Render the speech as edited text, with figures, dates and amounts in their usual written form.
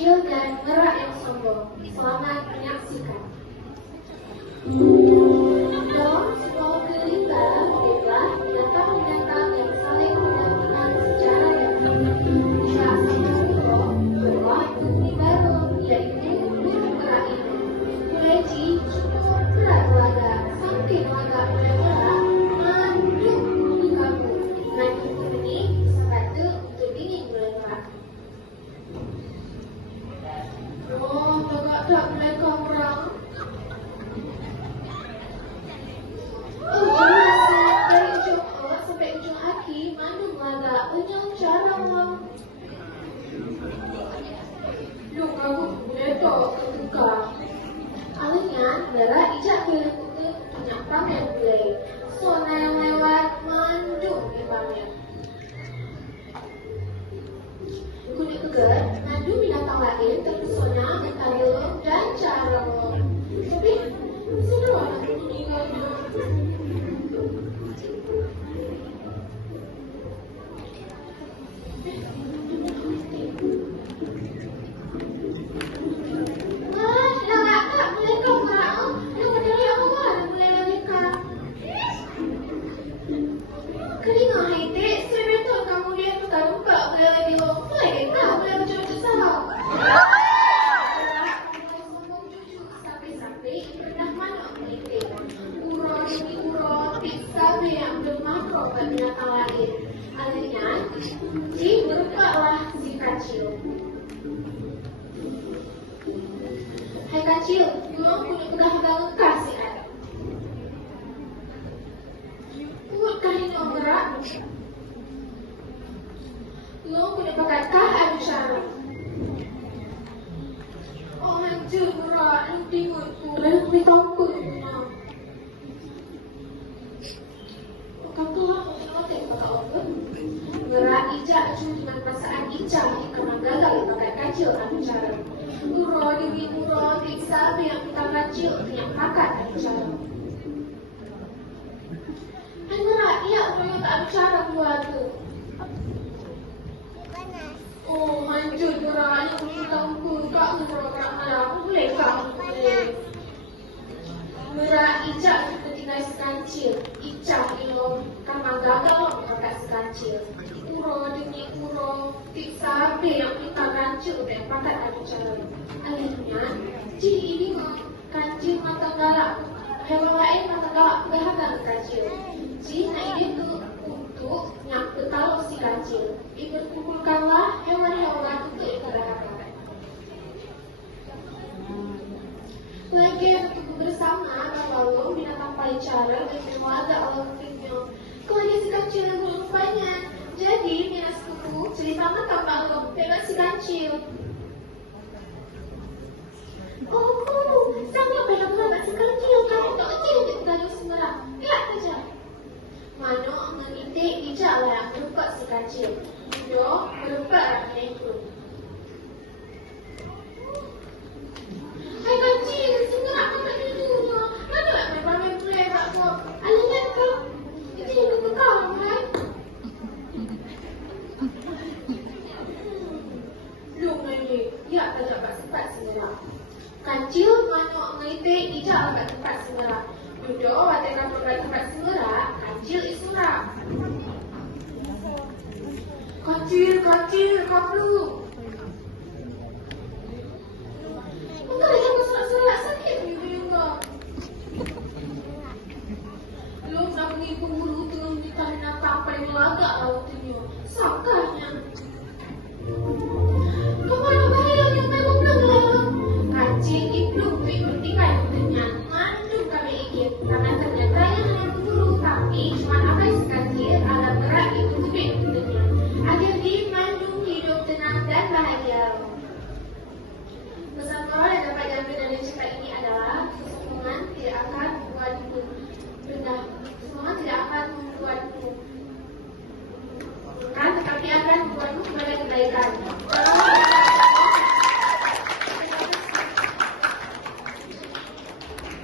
kecil dan merak yang sombong. Selamat menyaksikan. Dalam sebuah berita, adalah binatang-binatang yang saling mendampingan secara damai. Tidak sama berbuah bukti baru, yaitu burung merak ini. Mulai cukup berat laga, sampai laga merak manduk di kamu. Manduk ini sepatu untuk dingin mulai merak. Oh, tak mereka perang. Dari ujung awal sampai ujung kaki, mana laga penyang cara mau. Look, aku beto ketukar. Alanya, darah ijak boleh kutu punya pamer boleh. Sona yang lewat manduk di pamer. Kulit kegar, madu binatang lain terpesona metode dan cara. Tapi, seru anak meninggalnya. Hai kecil, gua punya pegang-pegang kasih ada. Bukankah ini om gerak? Gua punya pakatkah ada syarat? Oh hancur gerak, lu tinggalku, lalu beli tongku. Bukankah aku tengok obat? Gerak ijak dengan perasaan ijak karena gagal pakai kecil ada syarat. Uro demi uro sabe yang kita kecil yang makan ada cara. Enggak, iya orang tak ada cara buat tu. Oh, hancur geraknya aku kak gerak malam boleh kak boleh. Gerak ijak ketika sekecil, ijak ilmu karena gagal pakai sekecil. Uro demi uro sabe yang kita kecil dan pakai ada cara. Akhirnya, ciri ini kancing mata galak. Hewan lain mata galak berharga kecil. Ciri ini tuh untuk nyampe kalau si kecil. Berkumpulkanlah hewan-hewan itu yang berharga. Lagi untuk bersama, lalu binatang paicara dan keluarga Allah mungkinnya. Keluarga si kecil yang belum banyak. Jadi, minas kuku cerita mata kalau dengan si kecil. Oh, sangat banyak sekecil kamu tak kecil di garis merah. Lihat saja. Mano mengintik ijak lah yang berupa si kecil. Mudah berupa raknya itu. Hai kecil, segera kamu tidurnya. Mana nak main boleh tak kau? Alihnya kau. Itu yang kau kau, kan? Lu ni, ya tak dapat sempat segera. Kancil manuk mengitik ijak kat tempat semerak. Duduk watekan kat tempat semerak, kancil isurak. Kancil, kamu.